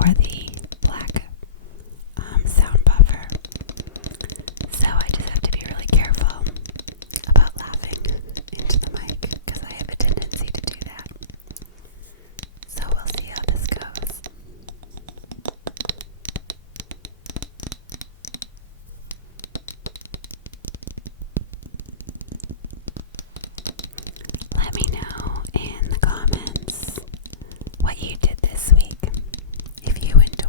or the black sound buffer. So I just have to be really careful about laughing into the mic because I have a tendency to do that. So we'll see how this goes. Let me know in the comments what you did this week. If you enjoyed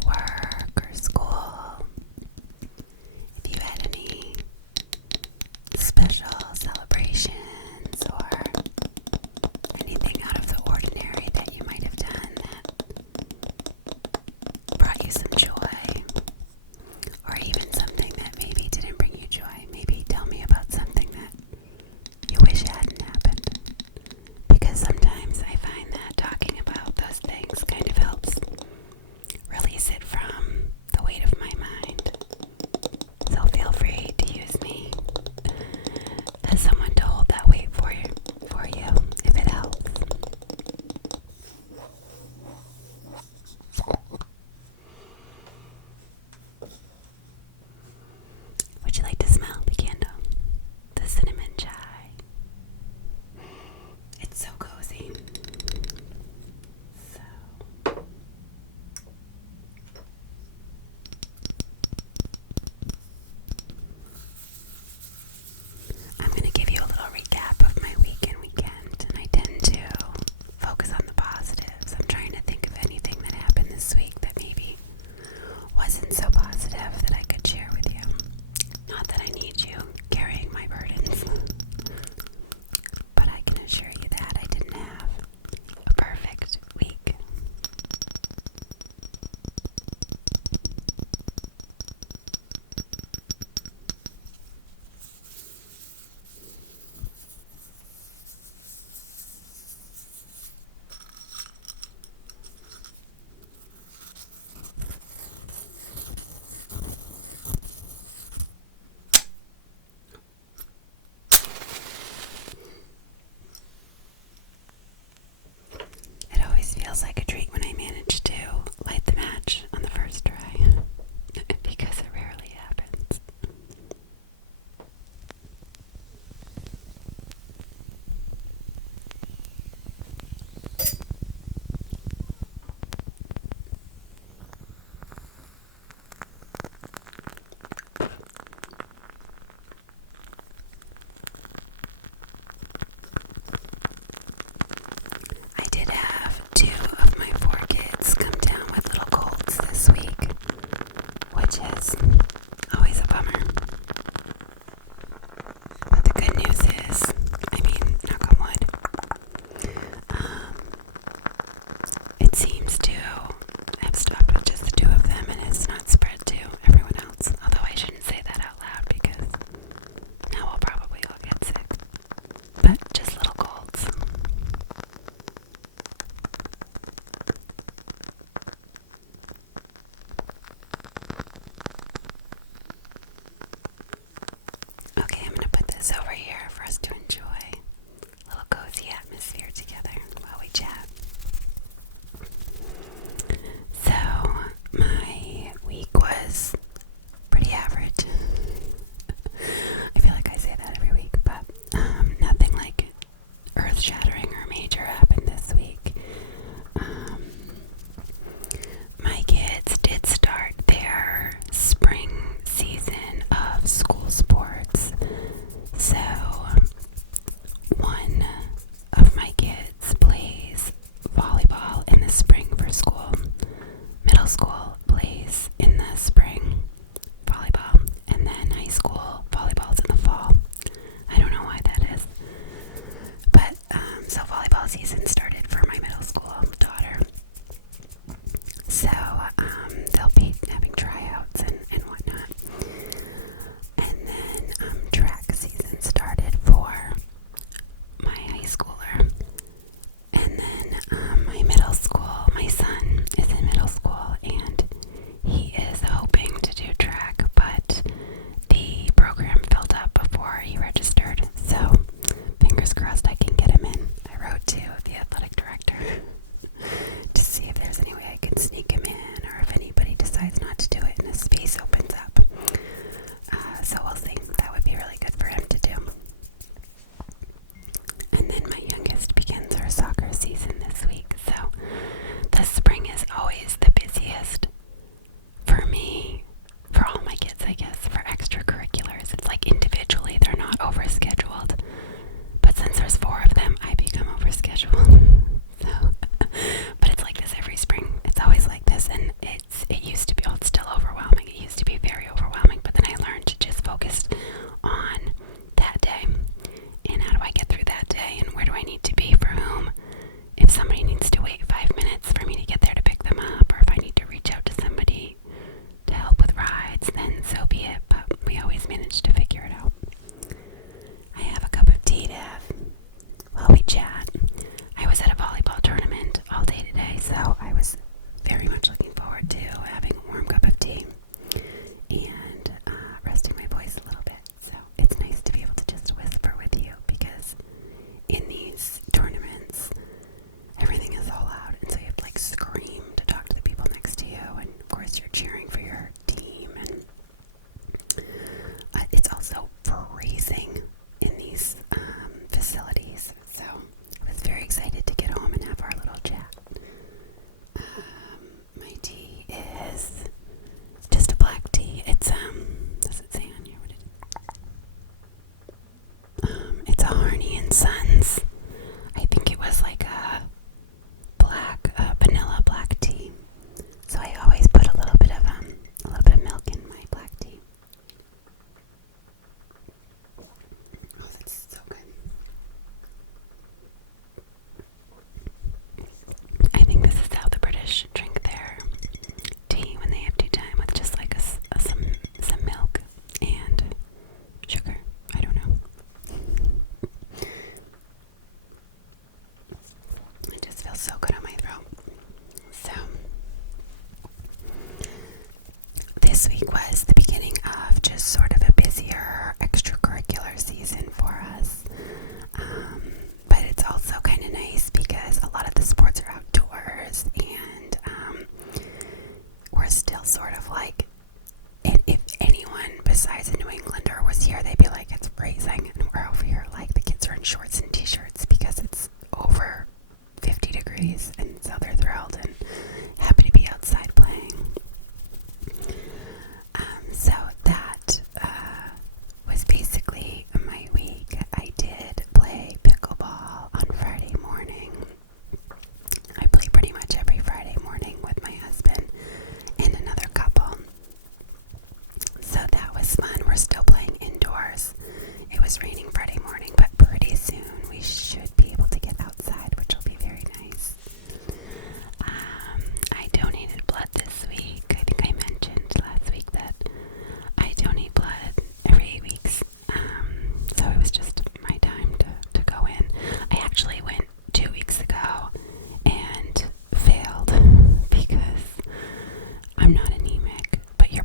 I'm not anemic, but your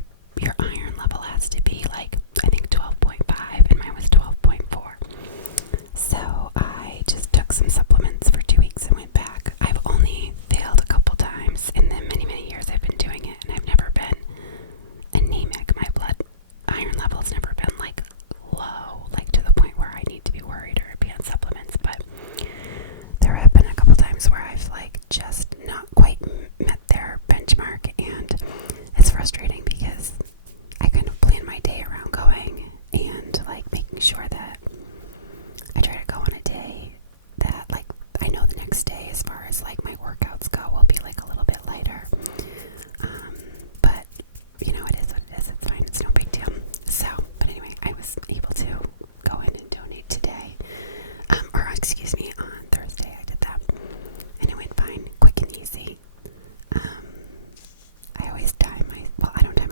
iron level has to be like, I think 12.5, and mine was 12.4. So I just took some supplements for 2 weeks and went back. I've only failed a couple times in the many, many years I've been doing it, and I've never been anemic. My blood iron level's never been like low, like to the point where I need to be worried or be on supplements, but there have been a couple times where I've like just not quite met their benchmark, and it's frustrating because I kind of plan my day around going and like making sure that I try to go on a day that like I know the next day, as far as like my workouts go, will be like a little bit lighter. But you know, it is what it is. It's fine. It's no big deal. So, but anyway, I was able to go in and donate today. Or excuse me, on Thursday I did that. And it went fine, quick and easy. I always dye my, well, I don't dye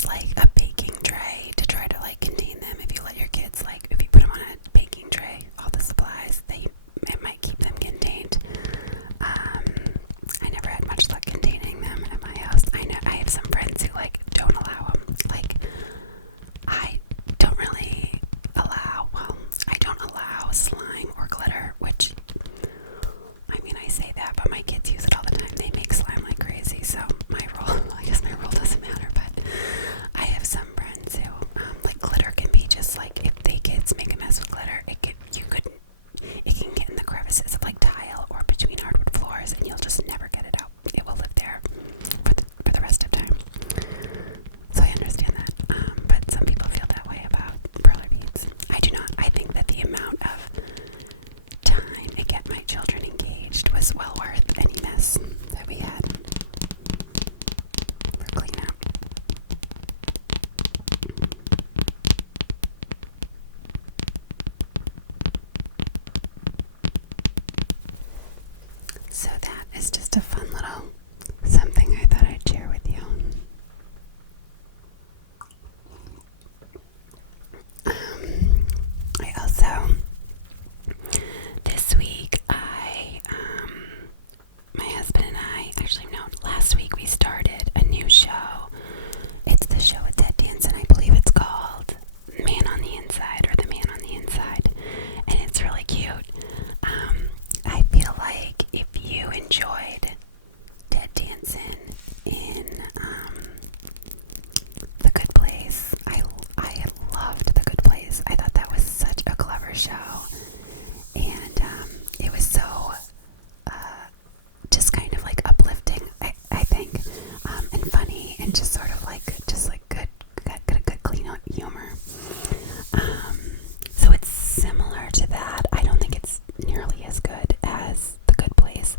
use like a baking tray to try to like contain them. If you let your kids, like if you put them on a baking tray, all the supplies, it might keep them contained. I never had much luck containing them at my house. I know I have some friends who like don't allow them. Like I don't allow slime or glitter, which I mean I say that, but my kids use it all the time. They make slime like crazy, so I guess my rule doesn't matter. But I have some friends who like glitter can be just like, if they kids make a mess with glitter, it can get in the crevices of like tile or between hardwood floors, and you'll just never get it out. It will live there for the rest of time. So I understand that, but some people feel that way about perler beads. I do not. I think that the amount of time to get my children engaged was well worth any mess that we had for cleanup. So that is just a fun little something I thought I'd share with you. I also, this week, my husband and I, actually no, last week we started a new show. It's the show with Ted Danson. I believe it's called Man on the Inside, or The Man on the Inside, and it's really cute. I feel like if you enjoyed Ted Danson in The Good Place, I loved The Good Place. I thought that was such a clever show, and it was so just kind of like uplifting, I think, and funny, and just sort of like good clean humor. So it's similar to that. I don't think it's nearly as good as The Good Place,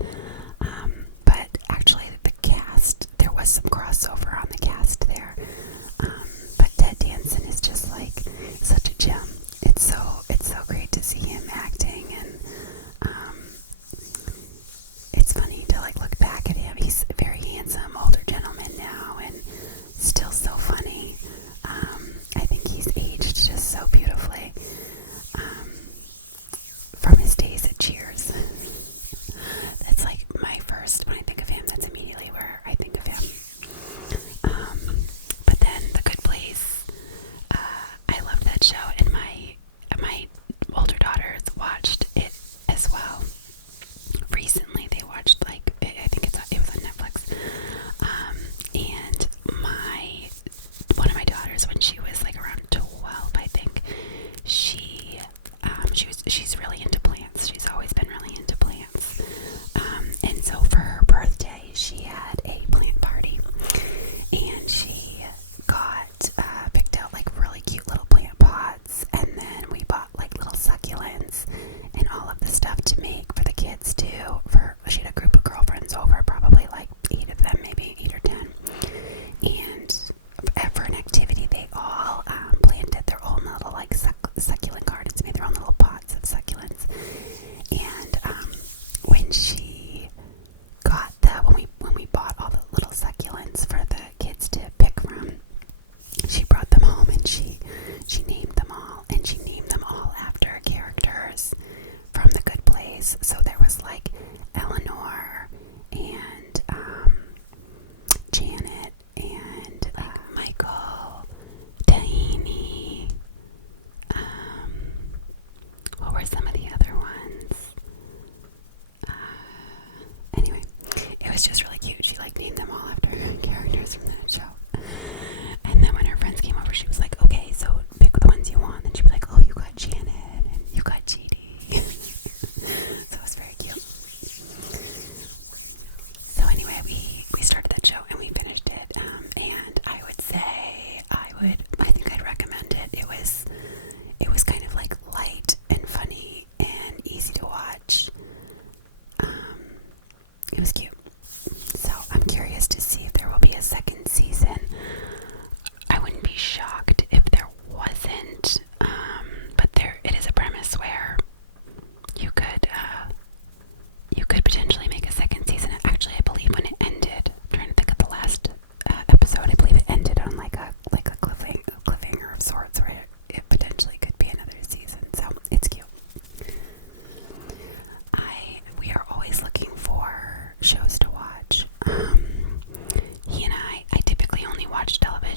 but actually the cast, there was some crossover on the cast there. But Ted Danson is just like such a gem. It's so great to see him acting, and it's funny to like look back at him. He's a very handsome older gentleman now, and still so funny. I think he's aged just so beautifully from his days at Cheers. That's like my first, when I think of him, that's immediately where I think of him. But then The Good Place, I loved that show, and my older daughters watched it as well. Recently, they watched like, I think it was on Netflix. And one of my daughters, when she was like around 12, I think, she's really into plants. She's always been really into plants. And so for her birthday, she had a plant party, and she picked out like really cute little plant pots, and then we bought like little succulents and all of the stuff to make for the kids too. She had a group of girlfriends over, probably like 8 of them, maybe 8 or 10, and for an activity, they all planted their own little like succulent gardens, made their own little pots of succulents. And when she got when we bought all the little succulents for the kids to pick from, she brought them home, and she named them all, and she named them all after characters from The Good Place. So there was like Eleanor and Janet and Michael, Tahini. What were some of the other ones? Anyway, it was just really cute. She like named them all after characters from that show. And then when her friends came over, she was like, okay, so pick the ones you want. And she was like, oh, you got Janet and you got Chidi. So it was very cute. So anyway, we started that show and we finished it. And I would say I think I'd recommend it. It was kind of like light and funny and easy to watch. It was cute. So I'm curious to see if there will be a second season. I wouldn't be shocked if there wasn't, but it is a premise where you could potentially make a second season. Actually, I believe when it ended, I'm trying to think of the last episode, I believe it ended on like a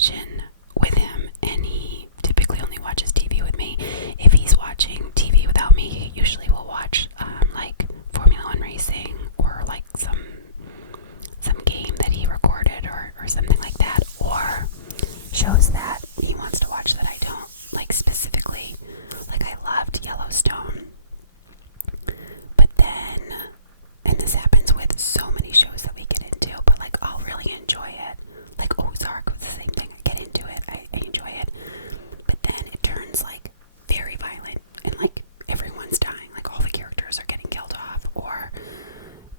television with him, and he typically only watches TV with me. If he's watching TV without me, he usually will watch like Formula One racing or like some game that he recorded or something like that, or shows that he wants to watch that I don't like specifically. Like I loved Yellowstone, but then, and this happens with so many shows that we get into, but like I'll really enjoy it. Like Ozark was the same thing. I get into it, I enjoy it, but then it turns like very violent and like everyone's dying, like all the characters are getting killed off, or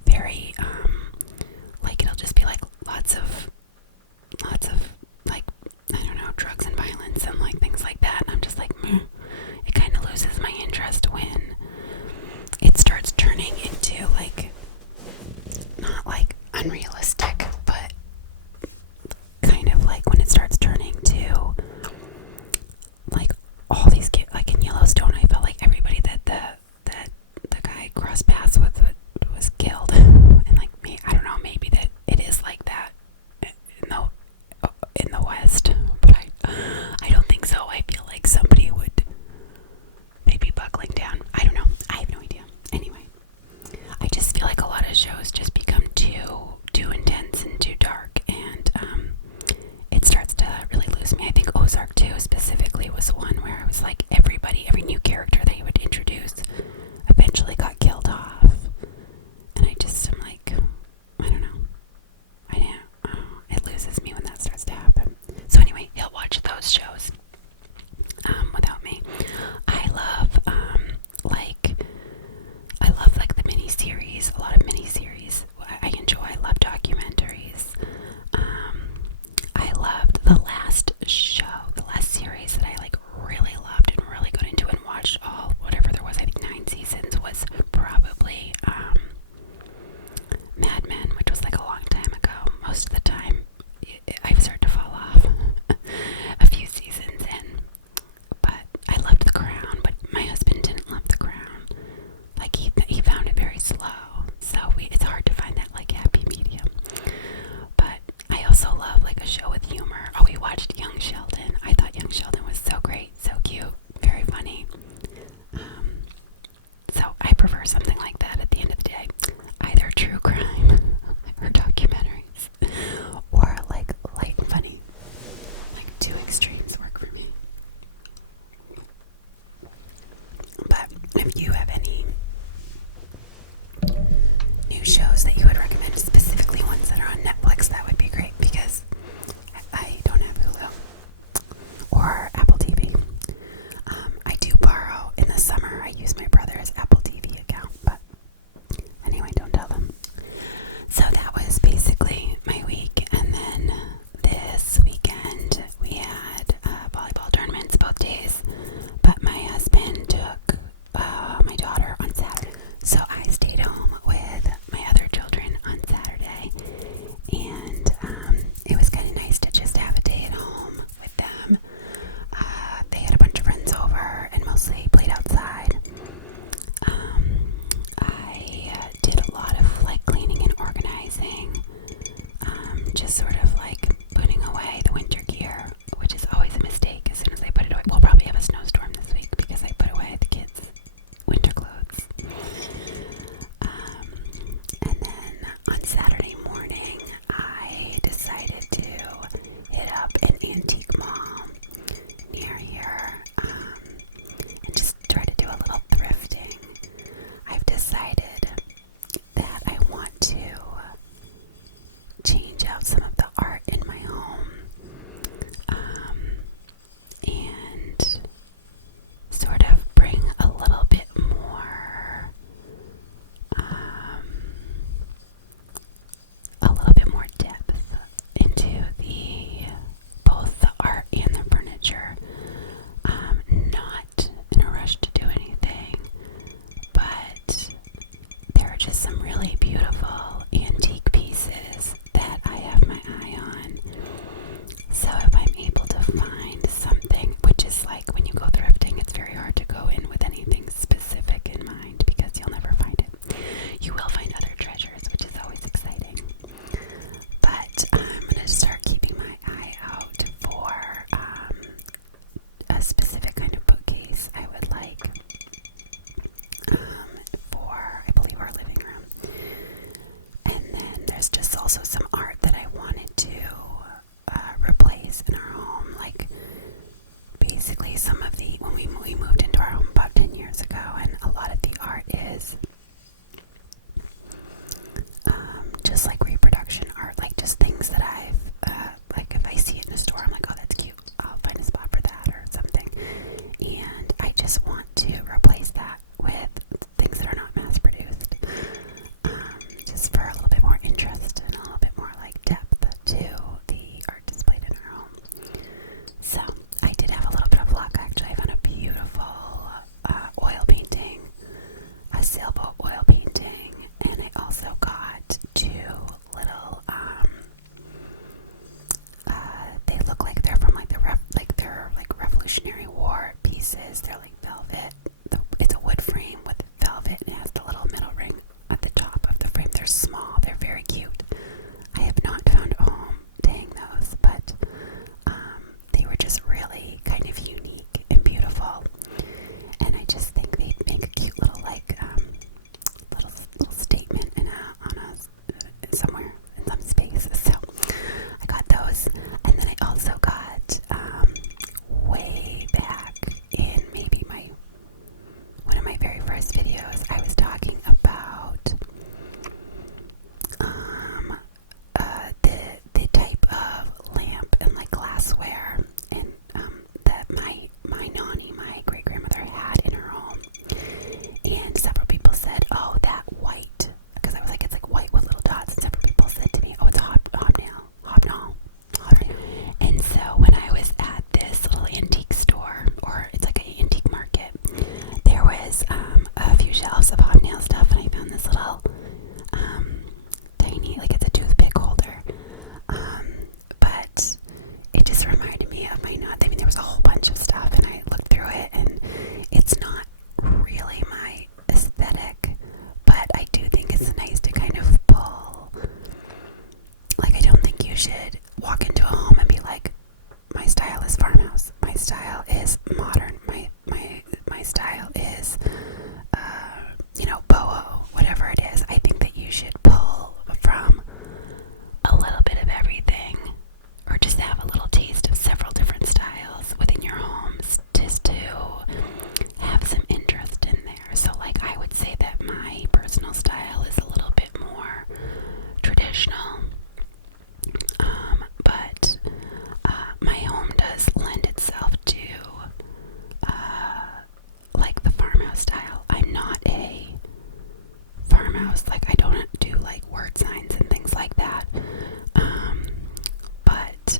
very like it'll just be like lots of like, I don't know, drugs and violence and like things like that, and I'm just like, it kind of loses my interest when it starts turning into like, not like unrealistic, but kind of like when it starts turning to like all these say some of the, when we moved into our home about 10 years ago, and a lot of the art is just like reproduction art, like just things that like if I see it in the store, I'm like, oh, that's cute, I'll find a spot for that or something. And I just want to replace that with things that are not mass produced, just for a little bit more interest and a little bit more like depth to the art displayed in our home. So I did have a little bit of luck. Actually, I found a beautiful oil painting, a sailboat oil painting, and I also got two little they look like they're from like they're like Revolutionary War pieces. They're like velvet. It's a wood frame with velvet, and it has the little middle ring at the top of the frame. They're small. They're very cute. I have not found a home to hang those, but they were just really kind of unique and beautiful. And I just think they'd make a cute little like little statement somewhere in some space. So I got those, and then I also got way back in maybe one of my very first videos, I was talking about the type of lamp and like glassware and that my nanny, my great grandmother, had in her home. And several people said, oh, that white, because I was like, it's like white with little dots, and several people said to me, oh, it's hobnail. And so when I was at this little antique store, or it's like an antique market, there was a few shelves of hobnail stuff, and I found this little tiny, like it's a toothpick holder, but it just reminded me of my nuts. I mean, there was a whole bunch of stuff, and I looked through it, and it's not really my aesthetic, but I do think it's nice to kind of pull, like I don't think you should walk into a home and be like, my style is farmhouse, my style is modern, my style is boho, whatever it is. I think that you should pull from a little bit of everything, or just have a little taste of several different styles within your homes, just to have some interest in there. So like I would say that my personal style is a little bit more traditional, but my home does lend itself to like the farmhouse style. I'm not a farmhouse, like I don't do like word signs and things like that, but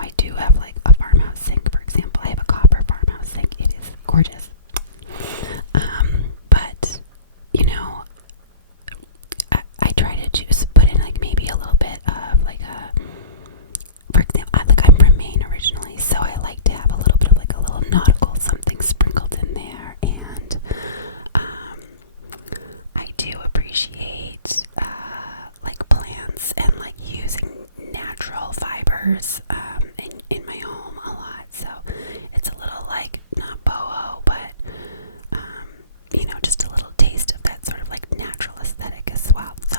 I do have like a farmhouse sink, for example. I have a copper farmhouse sink. It is gorgeous, but I try to just put in like maybe a little bit of like for example, I'm from Maine originally, so I like to have a little bit of like a little nautical something sprinkled in there, and I do appreciate like plants and like using natural fibers in my home a lot. So it's a little like not boho, but just a little taste of that sort of like natural aesthetic as well. So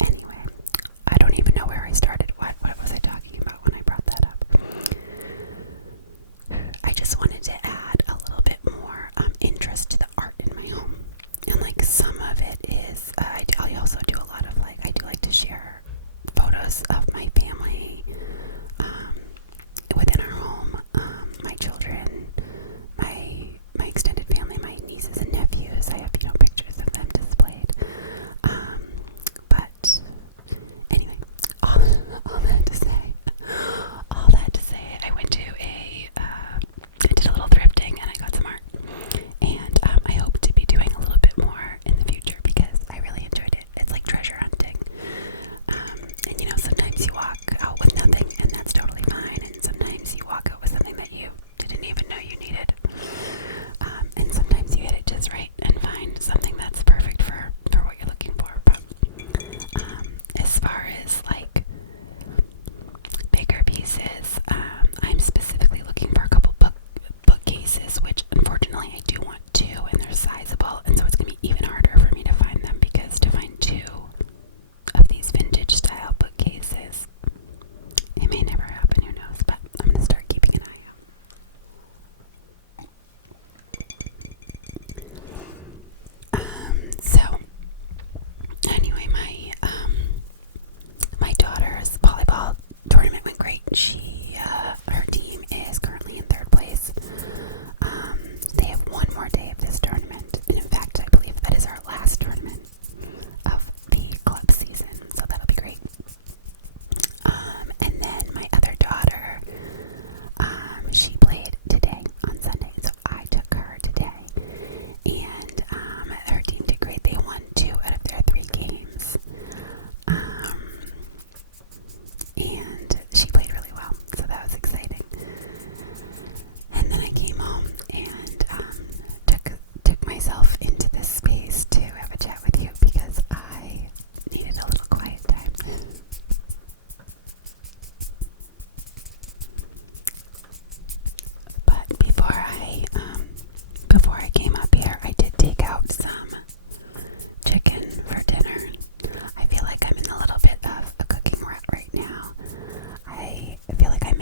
anyway, I don't even know where I started. What was I talking about when I brought that up? I just wanted to add a little bit more interest to the art in my home. And like some of it is, I also do a lot of like, I do like to share photos of my family,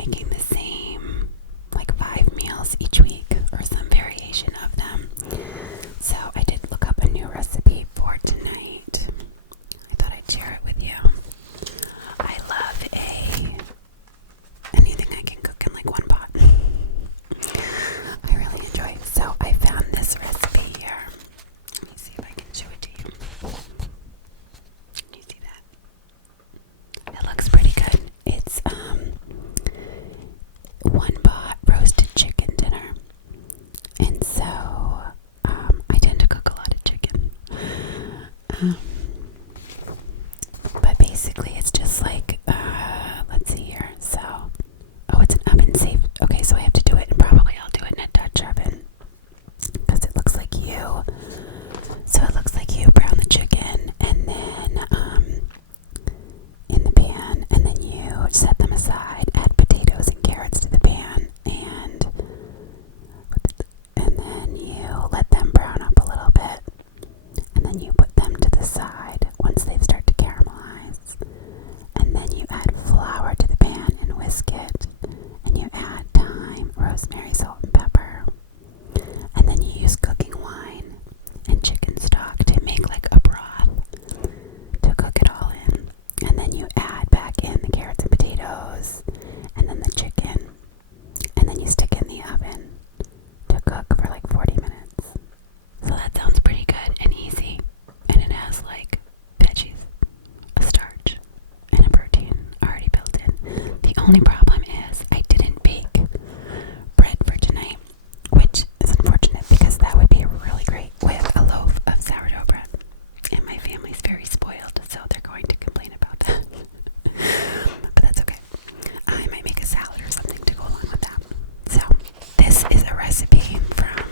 making the same like 5 meals each week or some variation of them. So I did look up a new recipe for tonight. I thought I'd share it with you. I love anything I can cook in like one pot. I really enjoy it. So I found this recipe here. Let me see if I can show it to you. Can you see that? It looks pretty good. It's 1-pot roasted chicken dinner. And so I tend to cook a lot of chicken. But basically it's just like let's see here. So it's an oven safe. Okay, so I have to do it, and probably I'll do it in a Dutch oven because it looks like you. So it looks like you brown the chicken and then in the pan, and then you set them aside, add potatoes and carrots to the pan, and then you let them brown up a little bit, and then you put them to the side once they start to caramelize, and then you add flour to the pan and whisk it, and you add thyme, rosemary, salt, and pepper, and then you use cooking wine and chicken stock to make like a broth to cook it all in, and then you add back in the carrots and potatoes, and then the chicken, and then you stick in the oven to cook for like 40 minutes. So that sounds pretty good and easy, and it has like veggies, a starch, and a protein already built in. The only problem is I didn't bake bread for tonight, which is unfortunate because that would be really great with a loaf of sourdough bread. And my family's very spoiled, so they're going to complain about that. But that's okay. I might make a salad or something to go along with that. So this is a recipe from,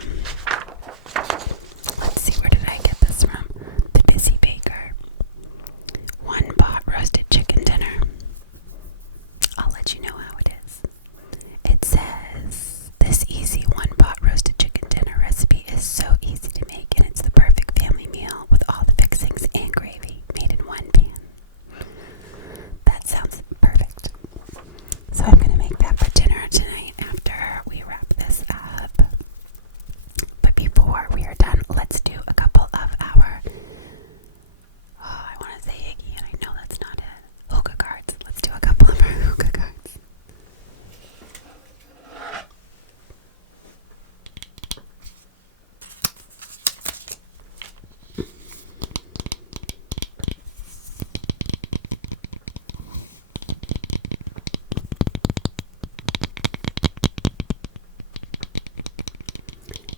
let's see, where did I get this from? The Busy Baker. 1-pot roasted chicken dinner. I'll let you know how it is. It says, this easy 1-pot roasted chicken dinner recipe is so easy to make, and it's the perfect family meal with all the fixings and gravy made in one pan. That sounds perfect. So I'm going to make that for dinner tonight after we wrap this up. But before we are done, let's do a couple of our, I want to say Hygge, and I know that's not it, hookah cards. Let's do a couple of our hookah cards.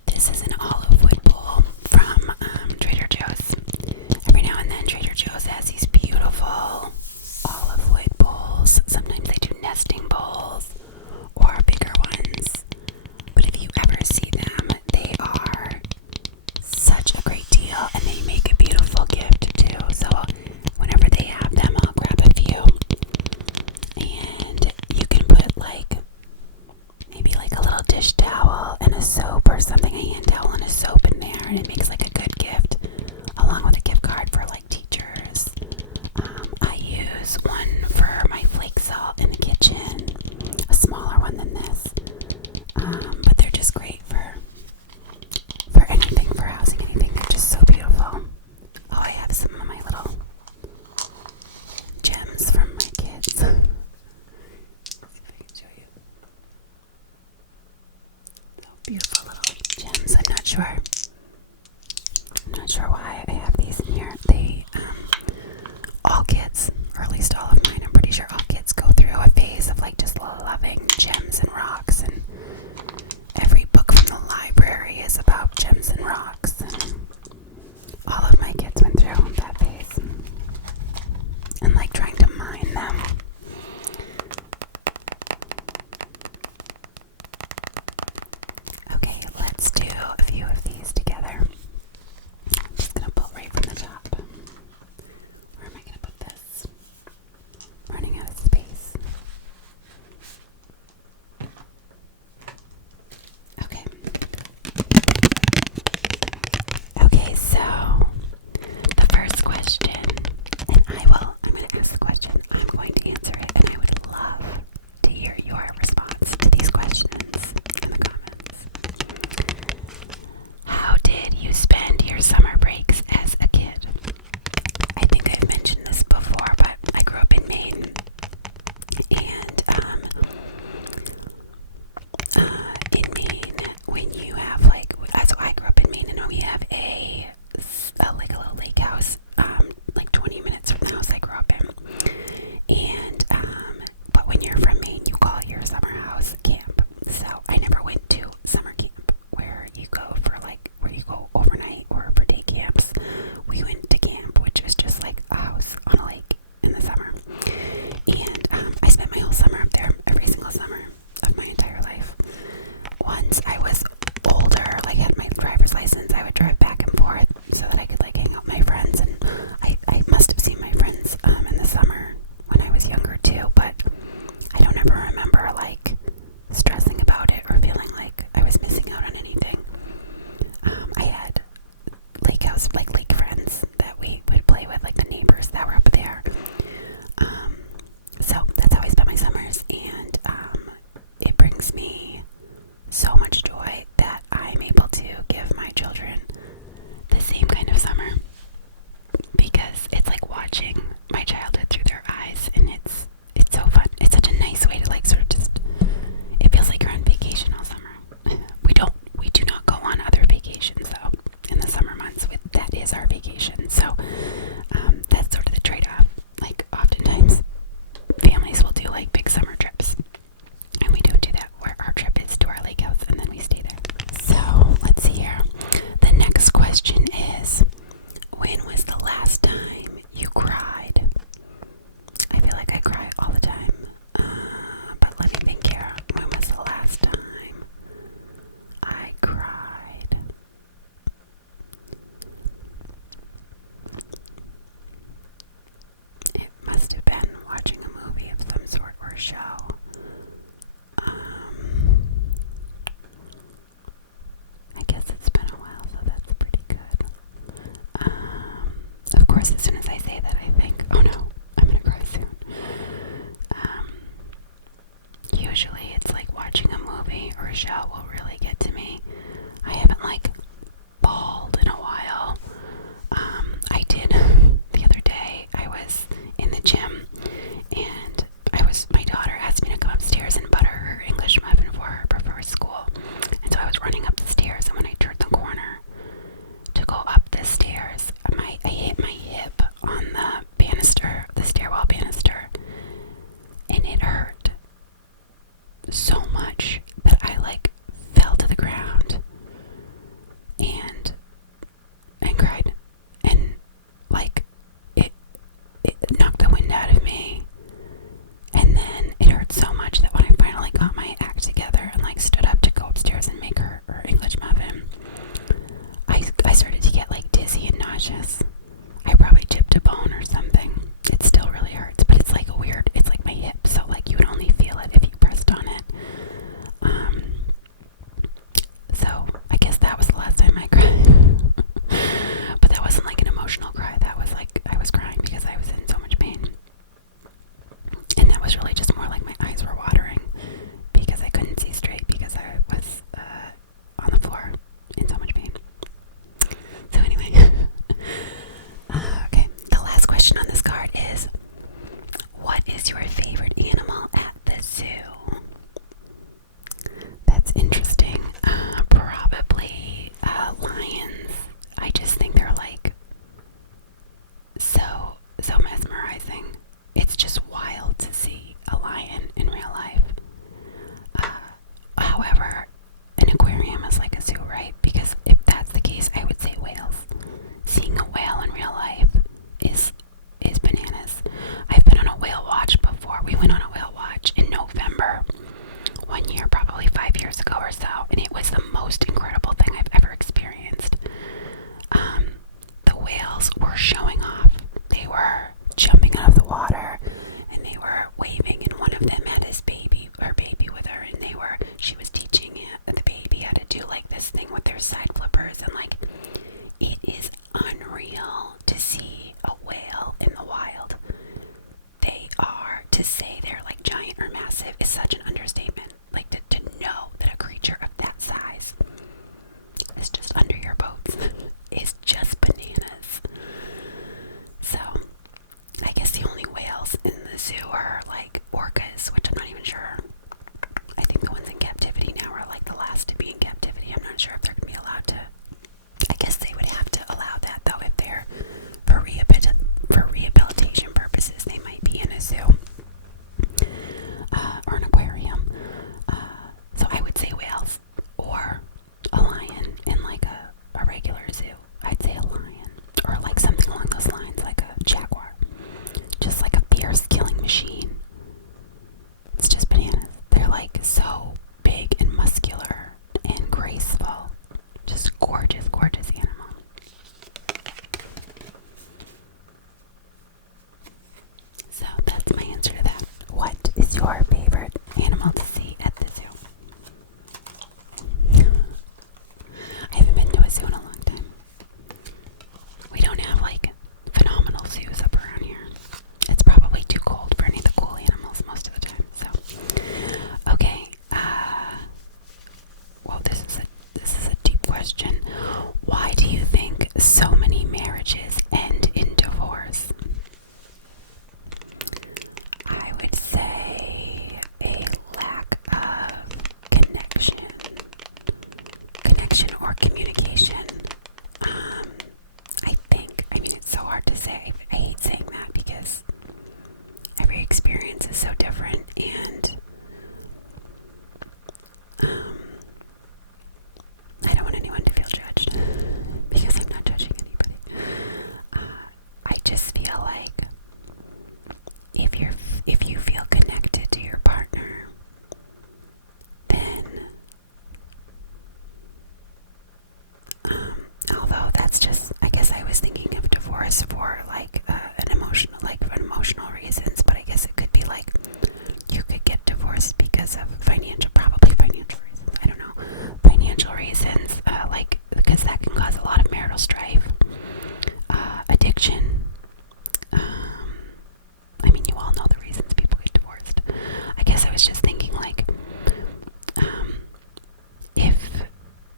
This is an olive wood bowl from Trader Joe's. Every now and then Trader Joe's has these beautiful olive wood bowls. Sometimes they do nesting bowls or bigger ones. But if you ever see them, they are such a great deal, and they make a beautiful gift too. So whenever they have them, I'll grab a few. And you can put like maybe like a little dish towel and a soap or something, a hand towel and a soap in there, and it makes like a good gift along with a gift card for like teachers. I use one for my flake salt in the kitchen, a smaller one than this, but they're just great for anything, for housing anything. They're just so beautiful. Oh, I have some of my little gems from my kids. Let's see if I can show you. So beautiful little gems. I'm not sure why I have these in here. They, all kids, or at least all of mine, I'm pretty sure all kids go through a phase of like just loving gems and rocks, and every book from the library is about gems and rocks, and all of my kids went through that phase and like trying to mine them. Okay, let's do a few of these together. I'm just gonna pull usually it's like watching a movie or a show will really get to me. I haven't like bawled in a while. I did the other day. I was in the gym and my daughter asked me to come upstairs and butter her English muffin for her before school. And so I was running up the stairs, and when I turned the corner to go up the stairs, I hit my hip on the banister, the stairwell banister, and it hurt so much that I like fell to the ground and cried, and like it knocked the wind out of me. And then it hurt so much that when I finally got my act together and like stood up to go upstairs and make her English muffin, I started to get like dizzy and nauseous. I probably chipped a bone or something. It still really hurts, but it's like it's like my hip, so like you would only feel it if you pressed on it.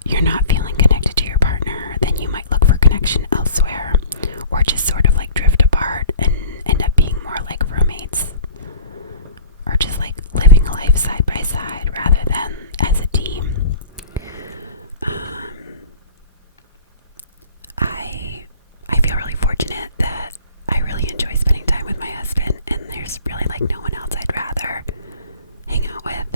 you're not feeling connected to your partner, then you might look for connection elsewhere, or just sort of like drift apart and end up being more like roommates, or just like living a life side by side rather than as a team. I feel really fortunate that I really enjoy spending time with my husband, and there's really like no one else I'd rather hang out with.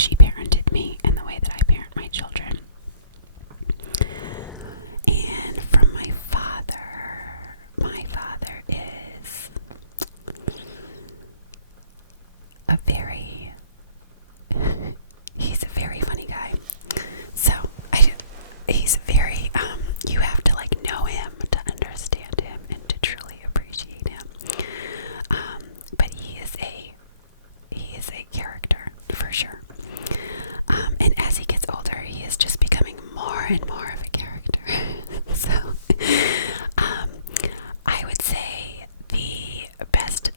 she parented me and the way that I parent my children. And from my father is he's a very funny guy. So he's very, you have to like know him to understand him and to truly appreciate him. But he is a character for sure. And as he gets older, he is just becoming more and more of a character. So, I would say the best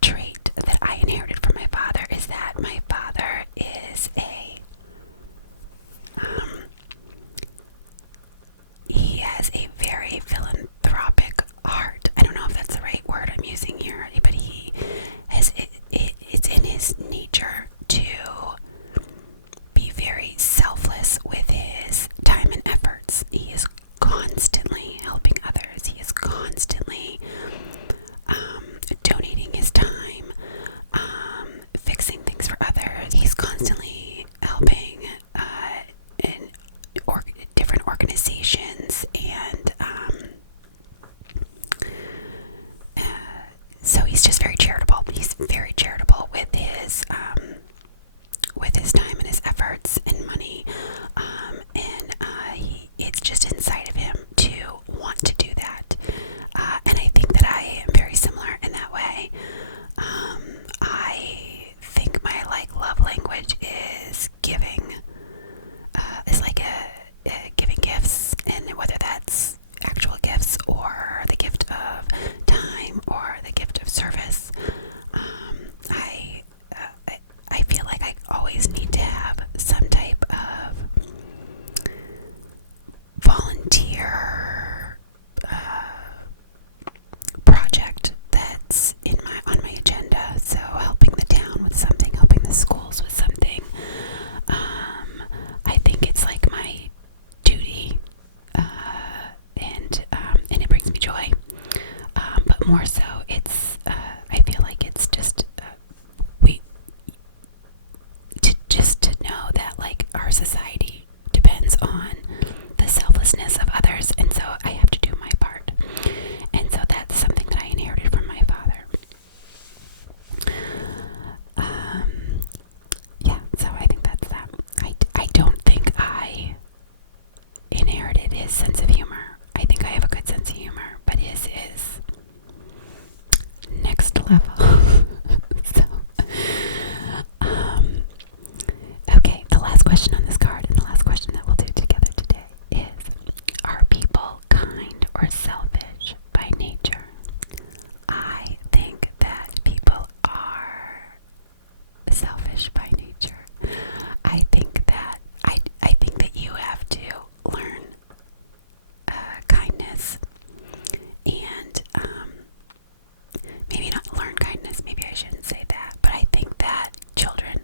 trait that I inherited from my father is that my father is he has a very philanthropic heart. I don't know if that's the right word I'm using here, but he has it's in his nature to be very selfless with his time and efforts. He is constantly helping others. He is constantly donating his time, fixing things for others. He's constantly helping in different organizations, and so he's just very charitable. He's very charitable with his time and his efforts and money, and it's just inside of him to want to do that. And I think that I am very similar in that way. I think my love language is giving, is like giving gifts, and whether that's actual gifts or the gift of time or the gift of service. I feel like I always need to have some type of volunteer project that's on my agenda. So helping the town with something, helping the schools with something. I think it's like my duty, and it brings me joy. But more so, I feel like it's just to know that like our society depends on the selflessness of others, and so I have to do my part. And so that's something that I inherited from my father. Yeah, so I think that's that. I don't think I inherited his sense of humor. I think I have a good sense of humor, but his is next level. So, okay, the last question on this card, and the last question that we'll do together today is, are people kind or selfish by nature? I think that people are selfish by nature. I think that you have to learn kindness, and maybe not learn kindness, maybe I shouldn't say that, but I think that children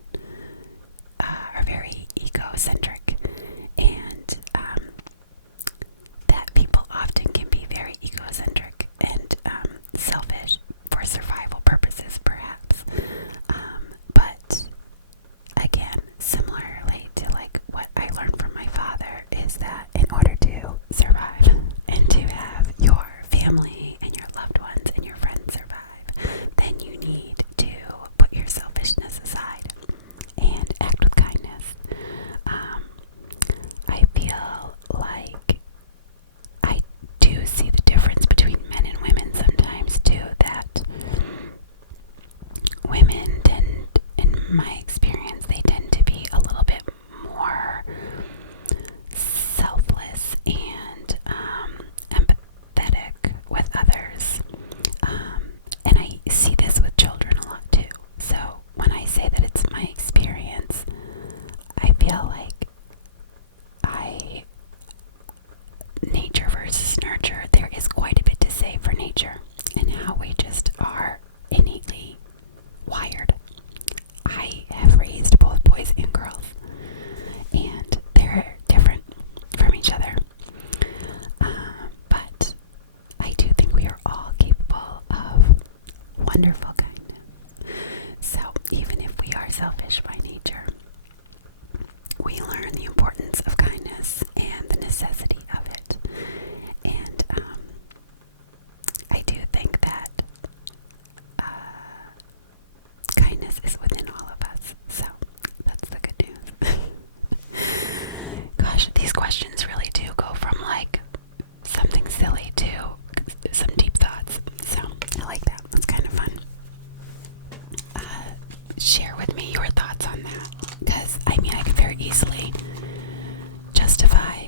are very egocentric, and that people often can be very egocentric and selfish for survival purposes, perhaps. But again, similarly to like what I learned from my father, is that in order to survive and to have your family and your loved ones and your friends survive, then you need to put your selfishness aside and act with kindness. I feel like I do see the difference between men and women sometimes too, that women tend, in my experience, they tend to be a little bit more selfless and empathetic with others. And I see this with children a lot too. So when I say that it's my experience, I feel like nature versus nurture, there is quite a bit to say for nature and how we just are innately wired. I have raised both boys and girls, and they're different from each other. But I do think we are all capable of wonderful kindness. So even if we are selfish by nature, share with me your thoughts on that. Because, I mean, I could very easily justify